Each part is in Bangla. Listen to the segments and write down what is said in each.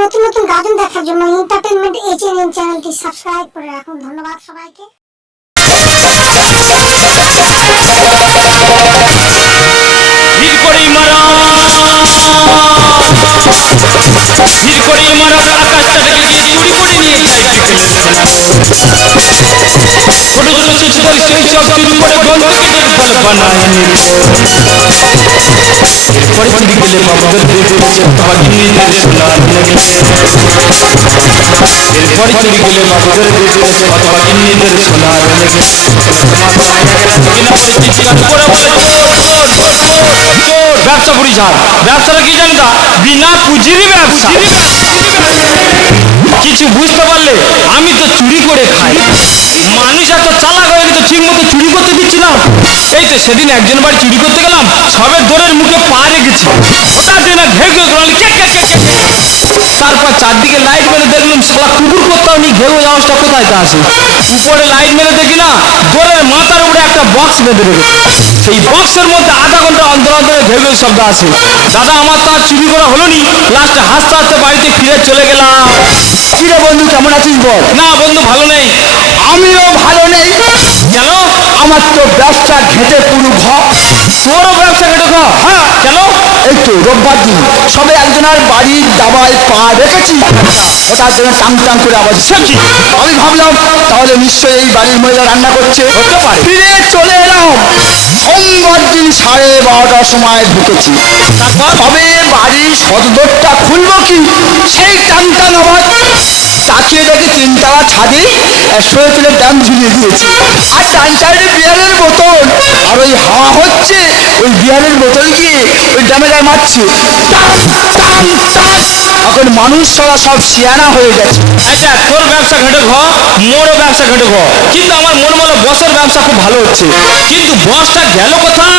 নতুন নতুন গাজন দেখার জন্য এন্টারটেনমেন্ট এইচএনএন চ্যানেলটি সাবস্ক্রাইব করে রাখুন। ধন্যবাদ সবাইকে। মারা। আকাশ মারা ছোট শিশুদের সেই সব চুরি করে গন্ধ কেটে ফল বানায় এরপরে চুরি গেলে বাবুদের দেবে বাবা নিজেদের সোনার লেগেছে এরপরে চুরি গেলে বাবুদের দেবে বাবা নিজেদের সোনার লেগেছে কিনা বলে চিৎকার করে বলে চোর চোর চোর ব্যবসা করি যান ব্যবসাটা কি জানি বিনা পুঁজিরই ব্যবসা। কিছু বুঝতে পারলে আমি তো চুরি করে খাই। মানুষ এত চালাক হয়ে গেছে, ঠিক মতো চুরি করতে দিচ্ছি না। এই তো সেদিন একজন বাড়ি চুরি করতে গেলাম সবের দোরের মুখে পা রেখেছি। না ঘেউ ঘেউ কে কে কে তারপর চারদিকে লাইট মেরে দেখলাম সালা কুকুর করতেও নি ঘেউ আওয়াজটা কোথায় তা আসে উপরে লাইট মেরে দেখি না, দোরের মাথার উপরে একটা বক্স বেঁধে রেখেছে। সেই বক্সের মধ্যে আধা ঘণ্টা অন্তর অন্তরে ঘেউ ঘেউ শব্দ আসে দাদা, আমার তো আর চুরি করা হলো নি। লাস্টে হাসতে হাসতে বাড়িতে ফিরে চলে গেলাম। কিরে বন্ধু কেমন আছিস বল? না বন্ধু ভালো নেই। আমিও ভালো নেই। কেন? আমার তো ব্যবসা ঘেটে পুরো ঘর। তোরও ব্যবসা কেটে খা হ্যাঁ। কেন? তো রোববার দিন সবে একজনের বাড়ির দাবায় পা রেখেছি। ওটার জন্য টাং টাং করে সে কি? আমি ভাবলাম, তাহলে নিশ্চয়ই এই বাড়ির মহিলা রান্না করছে। হতে পারে। ফিরে চলে এলাম। সোমবার দিন সাড়ে বারোটার সময় ঢুকেছি। তারপর বাড়ির সদরটা খুলবো কি? সেই টান টান আওয়াজ। তাকিয়ে দেখি তিনতলা ছাদে শুয়ে তুলে ড্যাম ঝুলিয়ে দিয়েছে। আর ডান সাইডে বিয়ারের বোতল। আর ওই হাওয়া হচ্ছে, ওই বিয়ারের বোতল গিয়ে ওই ড্যামে টান এখন মানুষ সরা সব শিয়ানা হয়ে গেছে। আচ্ছা তোর ব্যবসা ঘেটে ঘ মোরও ব্যবসা ঘেটে ঘ। কিন্তু আমার মনে হলো বসের ব্যবসা খুব ভালো হচ্ছে। কিন্তু বসটা গেল কোথায়?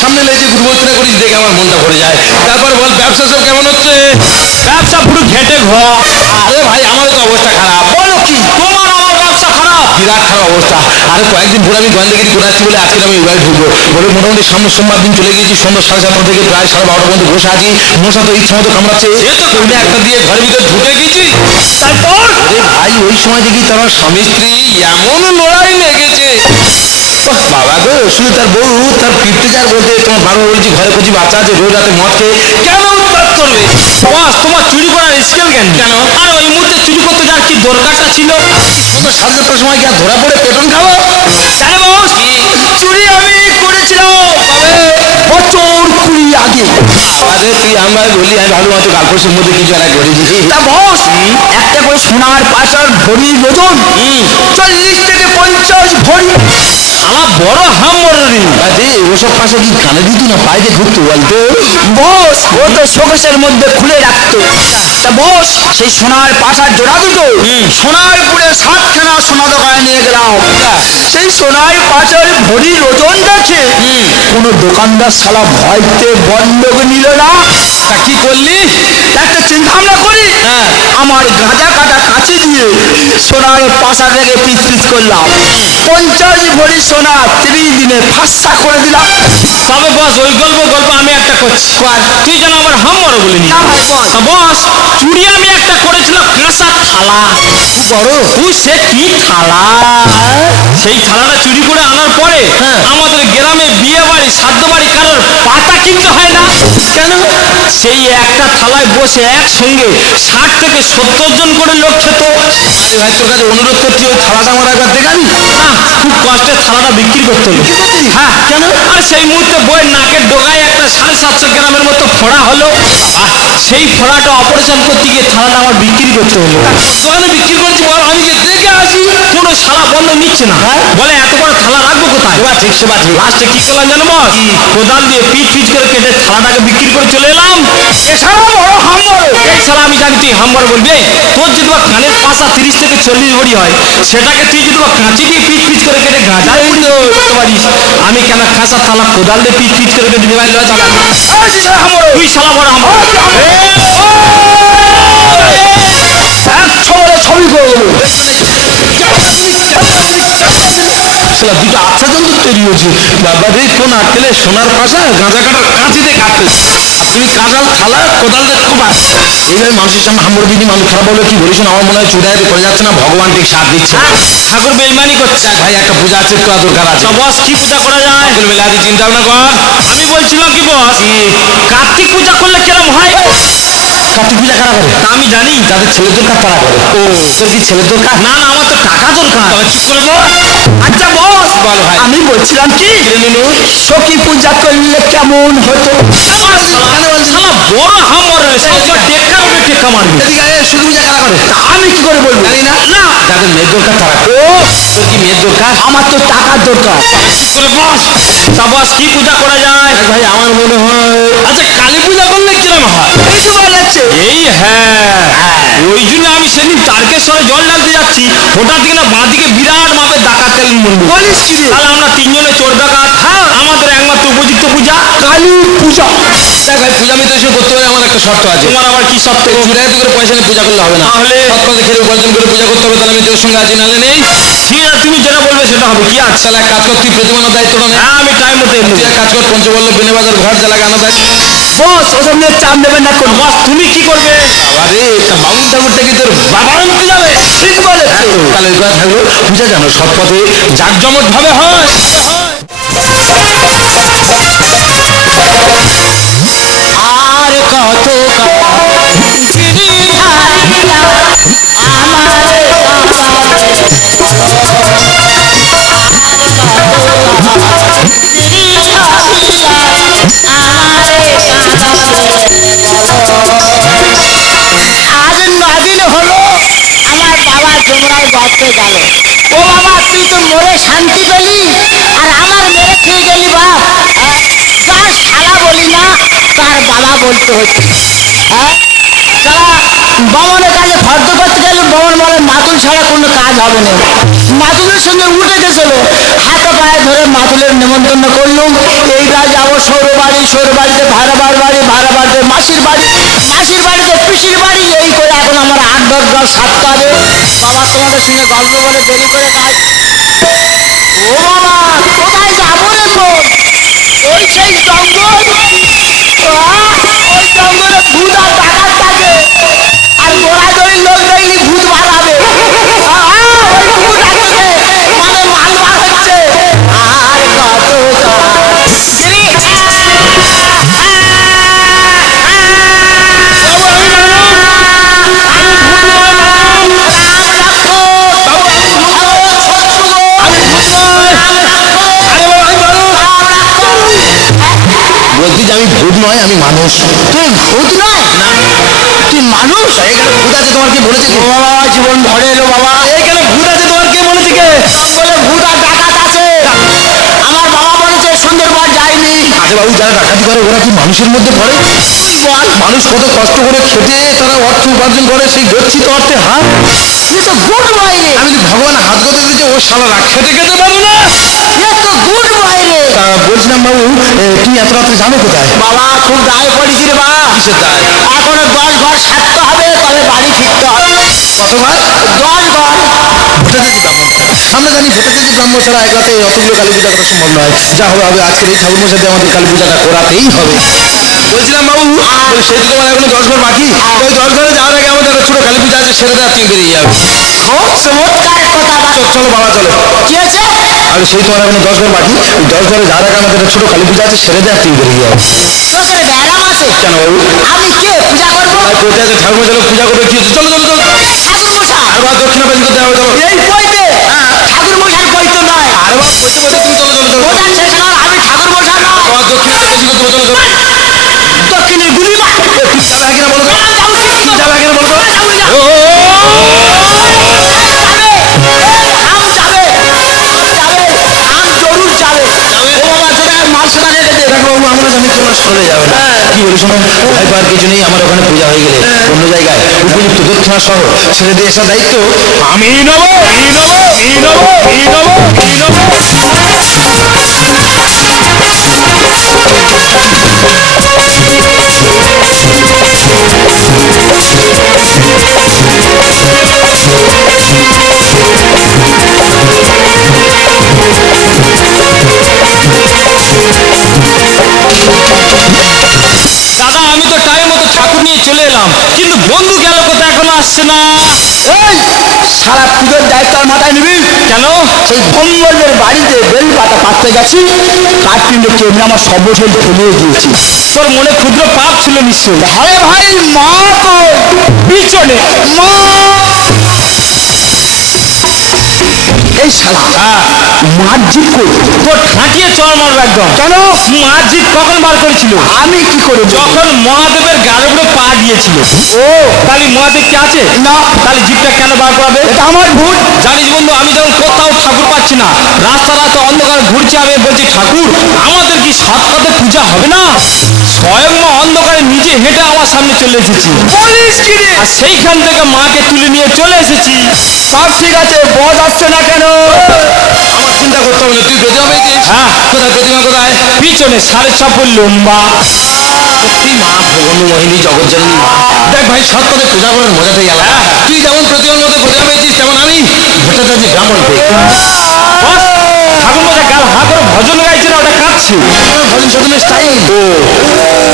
সামনে লেগে গুরুবর্তনা করিস দেখে আমার মনটা ভরে যায়। তারপর বল ব্যবসা সব কেমন হচ্ছে? ব্যবসা পুরো ঘেটে ঘ আরে ভাই আমারও তো অবস্থা খারাপ। বলো কি তোমার আমার ব্যবসা খারাপ? বিরাট খারাপ অবস্থা। আরে কয়েকদিন পরে আমি গোয়েন্দাগিরি করে আসছি বলে আজকে আমি এবার ঢুকবো। বলে মোটামুটি সামনে সোমবার দিন চলে গিয়েছি সন্ধ্যা সাড়ে সাতটা থেকে প্রায় সাড়ে বারোটা পর্যন্ত বসে আছি। মশা তো ইচ্ছা মতো কামড়াচ্ছে। সে তো কোনে একটা দিয়ে ঘরের ভিতরে ঢুকে গেছি। তারপর? আরে ভাই ওই সময় দেখি তার স্বামী স্ত্রী এমন লড়াই লেগেছে। বাবা গো শুধু তার বউ তার পিঠতে যার বলতে তোমার বাবা বলছি ঘরে খুঁজি বাচ্চা আছে রোজ রাতে মদ খেয়ে কেন উৎপাত করবে বস তোমার চুরি করার স্কেল কেন? কেন? আর ওই মুহূর্তে চুরি করতে যাওয়ার কি দরকারটা ছিল? সাড়ে চারটার সময় কি আর ধরা পড়ে পেটন খাব জানে বস চুরি আমি করেছিলাম তবে বছর কুড়ি তুই আমার বলি আমি ভালো মতো কালপোষের মধ্যে কিছু একটা করেছি। তা বস একটা করে সোনার পাশার ভরির ওজন চল্লিশ থেকে পঞ্চাশ ভরি। আমার বড় হাম মরি আরে ওসব পাশে কি কানে দিত না পায়ে ঘুরতে ঘুরতো বলতো? বস ও তো শোকেশের মধ্যে খুলে রাখতো। তা বস সেই সোনার পাশার জোড়া দুটো। সোনারপুরে সাতখানা সোনা দোকানে নিয়ে গেলাম। সেই সোনার পাশার ভরির ওজন দেখে কোনো দোকানদার সালা ভয়তে বন্ধক নিল না। তা কি করলি? একটা চিন্তা ভাবনা করি। হ্যাঁ। আমার গাঁজা কাটা কাছে দিয়ে সোনার পাশা থেকে পিস পিস করলাম। পঞ্চাশ ভরি সোনা ত্রিশ দিনে ফাঁসা করে দিলাম। তবে বস ওই গল্প গল্প আমি একটা করছি। তুই যেন আমার হাম বড় বলিনি বস চুরি আমি একটা করেছিলাম কাঁচা থালা। বড় তুই সে কি থালা? সেই থালাটা চুরি করে আনার পরে হ্যাঁ। আমাদের গ্রামে বিয়ে বাড়ি শ্রাদ্ধ বাড়ি কারোর পাতা কিনতে হয় না। কেন? সেই একটা থালায় বসে একসঙ্গে ষাট থেকে সত্তর জন করে লোক খেত। আরে ভাই তোর কাছে অনুরোধ করছি ওই থালাটা আমার একবার দেখাবি? না খুব কষ্টে থালাটা বিক্রি করতে হলো। হ্যাঁ কেন? আর সেই মুহূর্তে বইয়ের নাকের ডোগায় একটা সাড়ে সাতশো গ্রামের মতো ফোড়া হলো। আর সেই ফোড়াটা অপারেশন করতে গিয়ে থালাটা আমার বিক্রি করতে হলো। দোকানে বিক্রি করছি বল? আমি যে দেখে আসি। কোনো সালা বন্ধ নিচ্ছে না। বলে এত বড় থালা রাখব কোথায়? সেবা ঠিক সেবা ঠিক। লাস্টে কি করলাম জানো বস? কোদাল দিয়ে পিচ পিচ করে কেটে থালাটাকে বিক্রি করে চলে এলাম। এছাড়া আমি জানি তুই হাম্বর বলবে তোর যদি বা কানের পাশা তিরিশ থেকে চল্লিশ ভরি হয় সেটাকে তুই যদি বা কাঁচি দিয়ে পিচ পিচ করে কেটে গাঁজা করতে পারিস আমি কেন খাসা থালা কোদাল দিয়ে পিচ পিচ করে কেটে দিতে তুই শালা বড় হাম্বর ছবি করব সেটা দুটো আচ্ছা জন্তু তৈরি হয়েছে। বাবা রে কোন আটকেলে সোনার পাশা গাঁজা কাটার কাঁচিতে কাটতে আর তুমি কাঁচাল থালা কোদাল কোপা এইভাবে মানুষের সামনে হাম্বর দিদি মানুষ খারাপ বলে কি বলিস আমার মনে হয় চুড়াই করে যাচ্ছে না ভগবান ঠিক সাথ দিচ্ছে। ঠাকুর বেইমানি করছে। ভাই একটা পূজা আছে করা দরকার আছে বস কি পূজা করা যায়? মিলে আজ চিন্তা ভাবনা কর। আমি বলছিলাম কি বস? কার্তিক পূজা করলে কিরম হয়? কার্তিক পূজা কারা করে? তা আমি জানি। তাদের ছেলের দরকার তারা করে। ও। তোর কি ছেলের দরকার? না না আমার তো টাকা দরকার। তবে চুপ করে বল আচ্ছা বস। বল ভাই। আমি বলছিলাম কি? সখী পূজা করলে কেমন হতো? শালা বড় হামর সব টেক্কা উঠে টেক্কা মারবে। এদিকে আয়, শুধু পূজা কারা করে। তা আমি কি করে বলব? জানি না। না। যাদের মেয়ের দরকার তারা ও। তোর কি মেয়ের দরকার? আমার তো টাকার দরকার। করে বস? তা কি পূজা করা যায়? ভাই আমার মনে হয় আচ্ছা কালী পূজা করলে কিরম হয়? তো ভালো লাগছে। এই হ্যাঁ। ওই জন্য আমি সেদিন তারকেশ্বরে জল ঢালতে যাচ্ছি। হঠাৎ দিকে বাঁ বাঁদিকে বিরাট মাপের ডাকাত তেল মন্দির। বলিস কি আমরা তিনজনে চোর ডাকাত। হ্যাঁ। আমাদের একমাত্র উপযুক্ত পূজা কালী পূজা। দেখ ভাই পূজা মিত্র হিসেবে করতে হবে আমার একটা শর্ত আছে। তোমার আবার কি সত্য চুড়াইতে করে পয়সা নিয়ে পূজা করলে হবে না। তাহলে? সৎ পথে খেলে উপার্জন করে পূজা করতে হবে তাহলে আমি তোর সঙ্গে আছি নাহলে নেই। ঠিক আছে তুমি যেটা বলবে সেটা হবে কি আছে? তাহলে কাজ কর তুই প্রতিমানের দায়িত্বটা নে। হ্যাঁ আমি টাইম মতো তুই এক কাজ কর পঞ্চবল্লভ বেনে বাজার ঘর জ্বালাকে আনা নে। বস ওসব নিয়ে চাপ নেবেন না কোনো। বস তুমি কি করবে? আরে তা বাবুল ঠাকুরটা কি তোর বাবা আনতে যাবে? ঠিক বলেছে তাহলে থাকল পূজা জানো সৎ পথে জাকজমট ভাবে হয়। আর গেল। ও বাবা তুই তো মরে শান্তি পেলি আর আমার মেরে খেয়ে গেলি বাপ হ্যাঁ? যার শালা বলি না তার বাবা বলতে হচ্ছে? হ্যাঁ? তারা বামনের ফর্দ করতে গেলে বামন বলে, মাতুল ছাড়া কোনো কাজ হবে না। মাতুলের সঙ্গে উঠে গেছিল হাতে পায়ে ধরে মাতুলের নেমন্তন্ন করলুম। এইবার যাব সৌর বাড়ি, সৌর বাড়িতে ভাড়াবার বাড়ি, ভাড়া বাড়িতে মাসির বাড়ি, মাসির বাড়িতে পিসির বাড়ি। এই করে এখন আমার আট, দশ দশ সাতটা হবে বাবা, তোমাদের সঙ্গে গল্প বলে দেরি করে কাজ। ও বাবা, কোথায় যাব রে ওই সেই জঙ্গল। ওই আর ডাকাত থাকে। আর গোড়াদড়ির লোক দেখলি ভূত আহ, ভূত আসছে মানে মাল বার হচ্ছে। আর কত বলছি মানুষের মধ্যে পড়ে। মানুষ কত কষ্ট করে খেটে তারা অর্থ উপার্জন করে সেই গচ্ছিত অর্থে হাত। আমি যদি ভগবান হাত গতে দিয়েছে ও শালারা খেতে খেতে পারবে না। বলছিলাম বাবু তুমি এত রাত্রে যাবে কোথায়? বাবা খুব দায় পড়েছি রে বাবা কিসের দায়? এখনও দশ ঘর সারতে হবে তবে বাড়ি ফিরতে হবে। কতবার? দশ ঘর। ভোটাতে যে ব্রাহ্মণ আমরা জানি ভোটাতে যে ব্রাহ্মণ ছাড়া এক রাতে অতগুলো কালী পূজা করা সম্ভব নয়। যা হবে হবে আজকের এই ঠাকুর মশাই আমাদের কালী পূজাটা করাতেই হবে। বলছিলাম বাবু সেই তো তোমার এখনও দশ ঘর বাকি। ওই দশ ঘরে যাওয়ার আগে আমাদের একটা ছোট কালী পূজা আছে সেটা দিয়ে তুমি বেরিয়ে যাবে। খুব চমৎকার কথা চলো, চলো বাবা চলো। কি হয়েছে? আর সেই তোমার এখন দশ ঘর বাকি। দশ ঘরে যার আগে আমাদের একটা ছোট কালী পূজা আছে সেরে দেয় তুই বেরিয়ে আছে? কেন বাবু? আমি কে? পূজা করব? আর কোথায় আছে? ঠাকুর চলো পূজা করবে কি হচ্ছে? চলো চলো চলো। ঠাকুর মশাই। আর বা দক্ষিণা বেশি করতে হবে চলো এই বইতে ঠাকুর মশাই বই তো নয় আর বা বইতে বইতে তুমি চলো চলো চলো ওটা শেষ হওয়ার আমি ঠাকুর মশাই নয়। আর দক্ষিণা বেশি করতে চলো চলো দক্ষিণে গুলি মার। ঠিক যাবে কিনা বলো তো? ঠিক যাবে কিনা বলো তো? না আম যাবে। বাবা তোমার না। কি বলি শোনো ভাই পার কিছু নেই আমার ওখানে পূজা হয়ে গেলে অন্য জায়গায় উপযুক্ত দক্ষিণা সহ ছেড়ে দিয়ে এসা দায়িত্ব আমি নেব নেব। আসছে না। এই সারা পুজোর দায়িত্ব আর মাথায় নিবি? কেন? সেই ভঙ্গলের বাড়িতে বেল পাতা পাততে গেছি কাঠপিণ্ডে কেমনি আমার সর্বশৈল ফেলিয়ে দিয়েছি। তোর মনে ক্ষুদ্র পাপ ছিল নিশ্চয়ই। আরে ভাই মা কই পিছনে মা! এই শালা। হ্যাঁ। মার জিত কই? তোর ঠাঁটিয়ে চল মারবো একদম। কেন? মার জিত কখন বার করেছিল? আমি কি করে যখন মহাদেবের গাড়ে উপরে পা দিয়েছিল। ও। তাহলে মহাদেব কে আছে? না। তাহলে জিপটা কেন বার করাবে? এটা আমার ভুল জানিস বন্ধু আমি যখন কোথাও ঠাকুর পাচ্ছি না রাস্তা রাস্তা অন্ধকার ঘুরছি আমি বলছি ঠাকুর আমাদের কি সাত পাতে পূজা হবে না? স্বয়ং মা অন্ধকারে নিজে হেঁটে আমার সামনে চলে এসেছি। আর সেইখান থেকে মাকে তুলে নিয়ে চলে এসেছি। সব ঠিক আছে বস আসছে না কেন? আমার চিন্তা করতে হবে না তুই প্রতিমা পেয়েছিস হ্যাঁ। কোথায় প্রতিমা কোথায়? পিছনে সাড়ে ছ ফুট লম্বা। সত্যি মা ভগবান মোহিনী জগজ্জননী মা। দেখ ভাই সৎ পথে পূজা করার মজাটাই আলাদা। তুই যেমন প্রতিমার মতো প্রতিমা পেয়েছিস তেমন আমি ভট্টাচার্য ব্রাহ্মণ পেয়ে ঠাকুর মশাই গাল হা করে ভজন গাইছে না ওটা কাঁদছে। ভজন সাধনের স্টাইল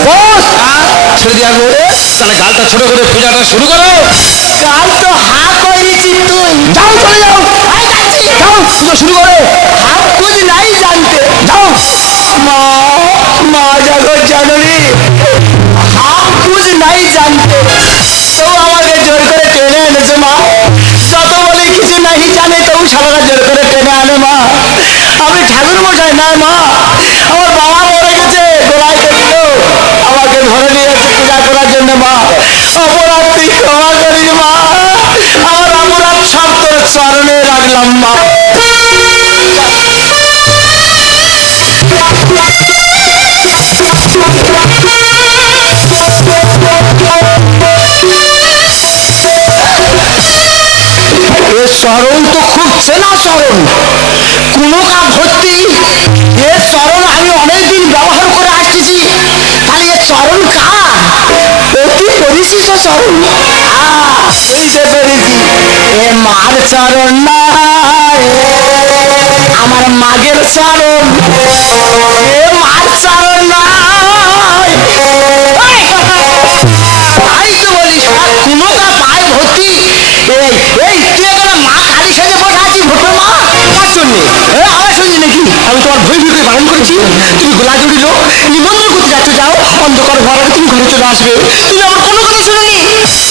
বস। ছেড়ে দিয়ে আসব তাহলে গালটা ছোট করে পূজাটা শুরু করো। কাল তো হা করেছি তুই। যাও চলে যাও। না মা। আমার বাবা মরে গেছে গোলায় কেটল আমাকে ধরে নিয়ে যাচ্ছে পূজা করার জন্য মা। অপরাধ তুই ক্ষমা করিস মা। আমার অপরাধ সব তোর চরণে রাখলাম মা। এ চরণ তো খুব চেনা চরণ। কোনো কা ভর্তি বুঝতে পেরেছি এ মার চরণ আমার মাগের চরণ এ মার চরণ তো বলিস মা কালী সাজে বসে ভোটের মা? কার জন্যে আমি তোমার ভয় ভয় বারণ করেছি। তুমি গোলা জুড়িল নিমন্ত্রণ করতে যাচ্ছ, যাও। অন্ধকার ঘর আগে তুমি ঘরে চলে আসবে। তুমি আমার কোনো কথা শুনুনি।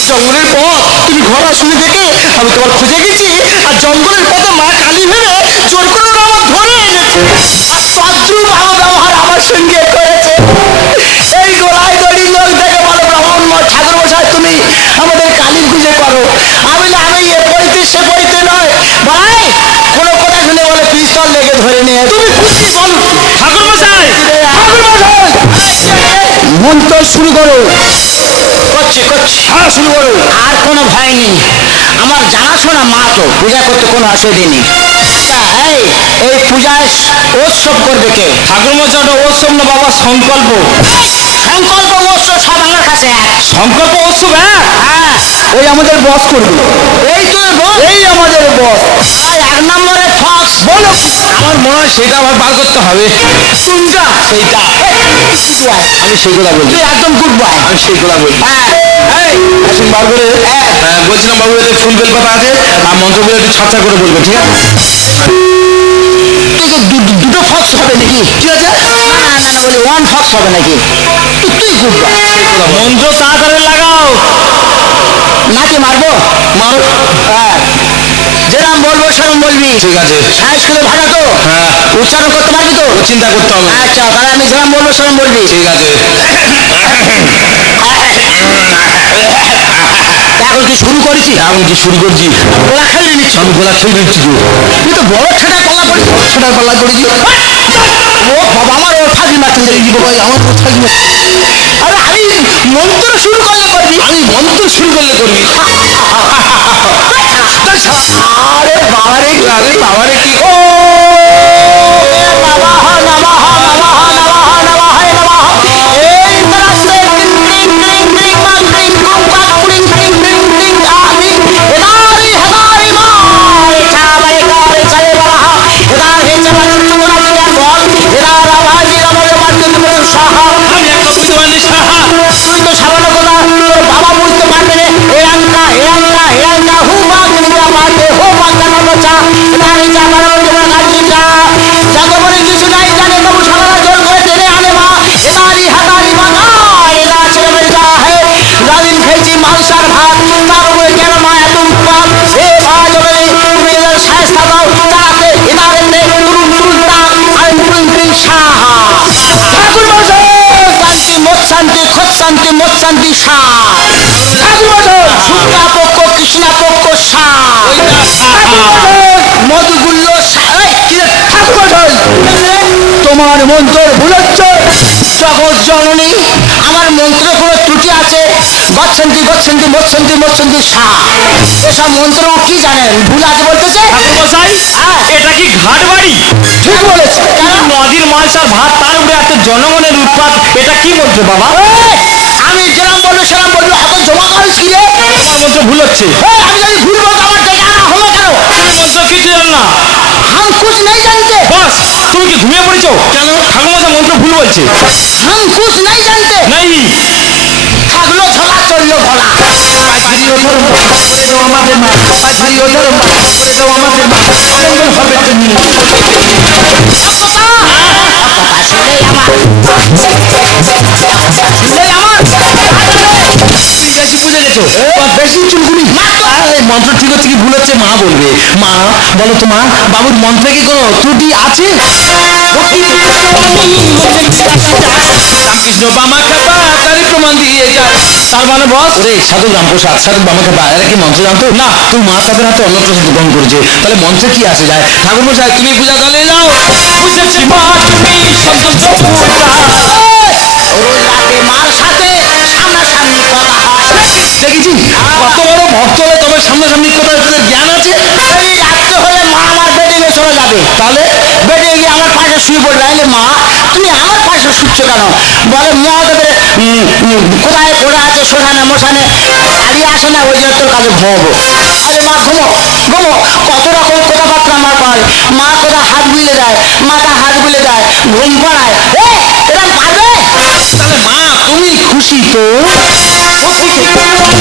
জঙ্গলের পথ, তুমি ঘর আসুনি দেখে আমি তোমার খুঁজে গেছি। আর জঙ্গলের পথে মা কালী ভেবে জোর করে আমার ধরে এনেছে। আর তদ্রুপ আমার ব্যবহার আমার সঙ্গে করেছে। এই গোলায় দড়ি লোক দেখে বলো, ব্রাহ্মণ ঠাকুর মশাই তুমি আমাদের কালীর পুজো করো। আমি না, আমি এ পড়িতে সে পড়িতে নয় ভাই কোনো কথা শুনে বলে লেগে ধরে নিয়ে তুমি খুশি বল ঠাকুর মশাই। মশাই মন্ত্র শুরু করো। করছে করছে। হ্যাঁ শুরু করো। আর কোনো ভয় নেই। আমার জানাশোনা মা তো পূজা করতে কোনো অসুবিধে নেই তা, এই এই পূজায় উৎসব করবে কে? ঠাকুর মশাই ওটা উৎসব না বাবা সংকল্প। সংকল্প উৎসব সব আমার কাছে। সংকল্প উৎসব হ্যাঁ? হ্যাঁ ওই আমাদের বস করবে। এই তোর বল এই আমাদের বস আর এক নম্বরে ফক্স বলো। আমার মনে হয় সেটা আবার বার করতে হবে। কোনটা সেইটা। বয় আমি সেইগুলা বলছি। তুই একদম গুড বয় আমি সেইগুলা বলছি। হ্যাঁ। এই আসুন বার করে হ্যাঁ, বলছিলাম বাবু এতে ফুল বেল পাতা আছে আর মন্ত্রগুলো একটু ছাড়ছা করে বলবে ঠিক আছে? দু- দুটো ফক্স হবে নাকি? কি আছে? না না না বলি ওয়ান ফক্স হবে নাকি? তুই গুড মন্ত্র তাড়াতাড়ি লাগাও। নাকি মারবো? মারো। হ্যাঁ। যেরাম বলব সেরম বলবি। ঠিক আছে। সায়েন্স স্কুলে ভাড়া তো। হ্যাঁ। উচ্চারণ করতে পারবি তো? চিন্তা করতে হবে। আচ্ছা তাহলে আমি যেরাম বলব সেরম বলবি। ঠিক আছে। এখন কি শুরু করেছি? এখন কি শুরু করছি? গোলা খেলে নিচ্ছি। আমি গোলা খেয়ে দিচ্ছি তো। তুই তো বড় ছেটা পাল্লা করিস সেটা পাল্লা করেছি ও বাবা আমার ওর এই যে বাবা আমার তো থাকবে আরে আমি মন্ত্র শুরু করলে করবি? আমি মন্ত্র শুরু করলে করবি। আরে বাবারে বাবারে কি? ও বাবা নমঃ মশাই শুক্লা পক্ষ কৃষ্ণা পক্ষ মশাই তোমার মন্ত্র ভুল হচ্ছে। জগৎ জননী আমার মন্ত্রে গচ্ছন্তি গচ্ছন্তি মৎসন্তি মৎসন্তি সা। এসব মন্ত্র কি জানেন? ভুল আছে বলতেছে? হ্যাঁ। এটা কি ঘাট বাড়ি? ঠিক বলেছে। নদীর মালসার ভাত তার উপরে এত জনগণের উৎপাত এটা কি মন্ত্র বাবা? আমি যেরাম বলব সেরাম বলব। এত জমা করিস কি রে? মন্ত্র ভুল হচ্ছে। আমি যদি ভুল বলতো আমার ডেকে আনা হলো কেন? মন্ত্র কিছু জান না। হাম কুছ নেই জানতে? বাস তুমি কি ঘুমিয়ে পড়েছো? কেন? ঠাকুরমশাই মন্ত্র ভুল বলছে। হাম কুছ নেই জানতে? নাই। থাকল ঝোলা চলল ভোলা আমাদের মা আজই ওদের মা এটাও আমাদের মা মঙ্গল হবে তুমি বেশি বুঝে গেছো বেশি চুলকুনি আরে মন্ত্র ঠিক হচ্ছে কি ভুল হচ্ছে মা বলবে মা বলো তো মা বাবুর মন্ত্রে কি কোনো ত্রুটি আছে বামা খাপা তারই প্রমাণ দিয়ে যায় তার মানে বস সাধু সাধু বামাকে বা এরা কি মন্ত্র জানতো না তুই মা তাদের হাতে অন্য প্রসাদ গ্রহণ করেছে তাহলে মন্ত্রে কি আসে যায় ঠাকুর মশাই তুমি পূজা চালিয়ে যাও বুঝেছি মা তুমি সন্তোষ মার সাথে হয় দেখেছি কত বড় ভক্ত হলে তবে সামনাসামনি কথা তোদের জ্ঞান আছে? এই রাত্রে হলে মা আমার বেডিংয়ে চলে যাবে। তাহলে? বেডে গিয়ে আমার পাশে শুয়ে পড়বে। আইলে মা তুমি আমার পাশে শুচ্ছ কেন? বলে মহাদেবের উম, উম, কোথায় পড়ে আছে শ্মশানে মশানে গাড়ি আসে না ওই জন্য তোর কাছে ঘুমাবো। আরে মা ঘুমো ঘুমো। কত রকম কথাবার্তা আমার পায় মা কোথা হাত বুলে দেয়? মাথা হাত বুলে দেয় ঘুম পাড়ায়। এ এরকম পারবে? তাহলে মা তুমি খুশি তো? হয়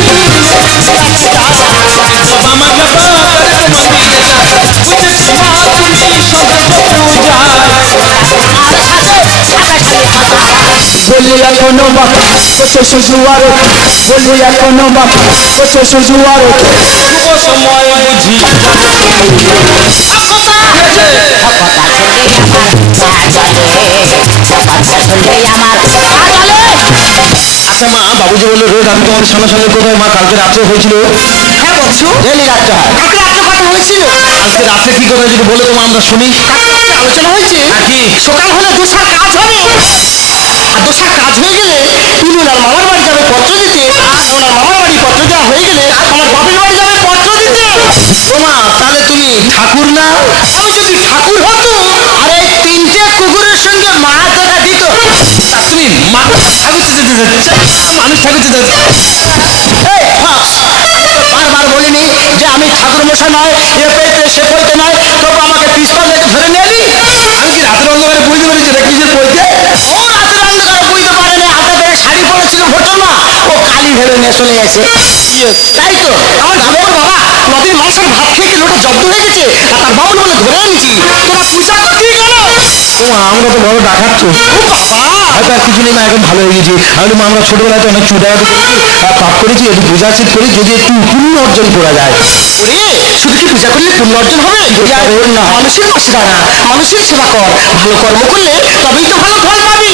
বলি এখনও বাবা কত সুজুয়ার বলি এখনও বাবা কত সুজুয়ার সময় বুঝি আমার আচ্ছা মা বাবুজি বলল রোজ আমি তোমাদের সামনাসামনি কোথায় মা? কালকে রাত্রে হয়েছিল। হ্যাঁ বলছো। ডেলি রাত্রে হয়। কালকে রাত্রে কথা হয়েছিল? আজকে রাত্রে কি কথা যদি বলে তোমার আমরা শুনি। কালকে রাত্রে আলোচনা হয়েছে? কি? সকাল হলে দোষার কাজ হবে। আর দোষার কাজ হয়ে গেলে তুমি ওনার মামার বাড়ি যাবে পত্র দিতে। আর ওনার মামার বাড়ি পত্র দেওয়া হয়ে গেলে আমার বাপের বাড়ি যাবে পত্র দিতে। ও মা তাহলে তুমি ঠাকুর না? আমি যদি ঠাকুর হতো কুকুরের সঙ্গে মা দেখা দিত। তা তুমি মা ঠাকুর মানুষ ঠাকুর এই, ফক্স, আমি বারবার বলিনি যে আমি ঠাকুর মশাই নয় এ পেতে সে পইতে নয় তবু আমাকে পিস্তল দেখে ধরে নিয়ে এলি আমি কি রাতের অন্ধকারে বুঝতে পেরেছি এটা কিসের বইতে ও রাতের অন্ধকারে বুঝতে পারেনি হাতে পেয়ে শাড়ি পরেছিল ঘটনা ও কালি ভেবে নিয়ে চলে গেছে। তাই তো? আমার বাবা নদীর মাংসের ভাত খেয়ে কি লোটা জব্দ হয়ে গেছে? আর তার বাবুল বলে ধরে এনেছি। তোরা পূজা করতে গেল ও আমরা তো বড় ডাকাচ্ছ হয়তো আর কিছু নেই মা এখন ভালো হয়ে গেছি। আমি মা আমরা ছোটবেলায় তো অনেক চুটাঘাটি করেছি আর পাপ করেছি একটু পূজা শীত করি যদি একটু পুণ্য অর্জন করা যায়। ওরে শুধু কি পূজা করলে পুণ্য অর্জন হবে। মানুষের পাশে দাঁড়া মানুষের সেবা কর ভালো কর্ম করলে তবেই তো ভালো ফল পাবি।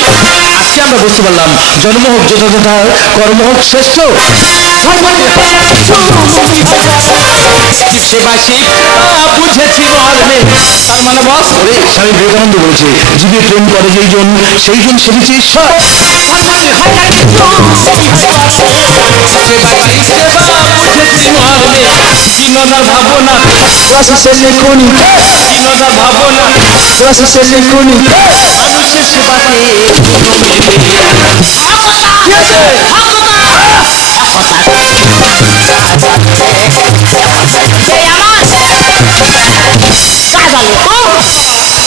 আজকে আমরা বুঝতে পারলাম জন্ম হোক যথাযথা কর্ম হোক শ্রেষ্ঠ। বুঝেছি তার মানে বস স্বামী বিবেকানন্দ বলেছে জীবে প্রেম করে যেই জন সেই জন সেবিছে ঈশ্বর সেবা শিক্ষা বুঝেছি মর্মে বিনোদার ভাবনা বিনোদার ভাবনা মানুষের সেবাতে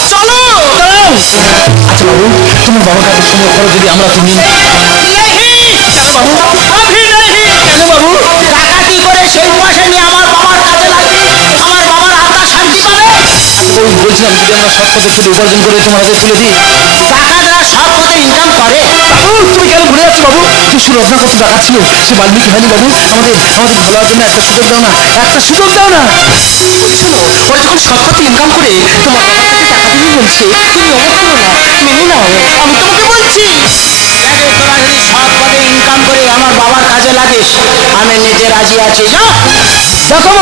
চলো আচ্ছা বাবু সুন্দর করো যদি আমরা তিনদিন ডাকাতি করে সেই পয়সা নিয়ে আমার বাবার আমার বাবার আত্মা শান্তি পাবে বাবু, বলছিলাম যদি আমরা সৎ পথে একটু উপার্জন করে তোমার তুলে দিই ডাকাতরা সব পথে ইনকাম করে বাবু তুমি কেন ঘুরে যাচ্ছ বাবু? তুই সুরত্না কত টাকা ছিল। সে বাল্মীকি হয়নি বাবু। আমাদের আমাদের ভালো হওয়ার জন্য একটা সুযোগ দাও না একটা সুযোগ দাও না। শোনো ওরা যখন সৎপথে ইনকাম করে তোমার বাবার কাছে টাকা দিবি বলছে তুমি অবাক করো না। মেনে নাও আমি তোমাকে বলছি। দেখে তোরা যদি সব পথে ইনকাম করে আমার বাবার কাজে লাগিস আমি নিজে রাজি আছি যা দেখো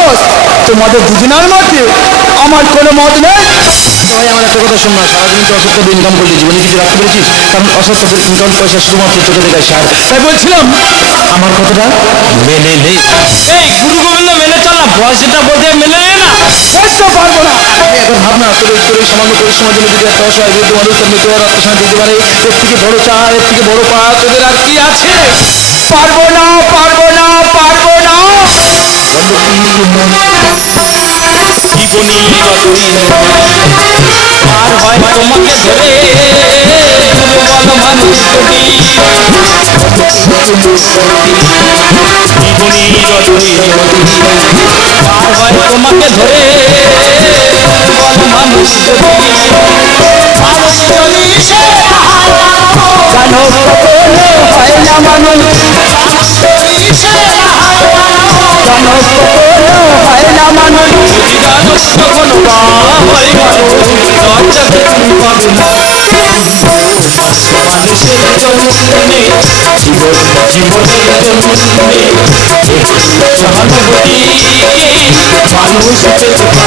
তোমাদের দুজনের মধ্যে আমার কোনো মত নেই। ভাই আমার একটা কথা শোন না সারাদিন তো অসত্য ইনকাম করলি জীবনে কিছু রাখতে পেরেছিস? কারণ অসত্য ইনকাম পয়সা শুধুমাত্র চোখে দেখায় সার। তাই বলছিলাম আমার কথাটা মেনে নেই। এই গুরু গোবিন্দ মেনে চল না বস যেটা বলতে মেনে নে না। বুঝতে পারব না। এখন ভাবনা তোর তোর এই সামান্য পরিশ্রমের জন্য যদি একটা অসহায় বৃদ্ধ মানুষ তার মৃত্যু হওয়ার আত্মশান্তি দিতে পারে এর থেকে বড় চা এর থেকে বড় পা তোদের আর কি আছে? পারব না পারব না পারব না। জীবনী আর হয় তোমাকে ধরে জীবনী রজনী আর হয় তোমাকে ধরে মানুষ জানো হয় না মানুষ কখনো হয় না মানুষ জানো কখনো হয় মানুষ লজ্জাতে তুমি পাবে না মানুষের জীবন জীবনের জন্যে সহানুভূতি মানুষ। মানুষের জন্য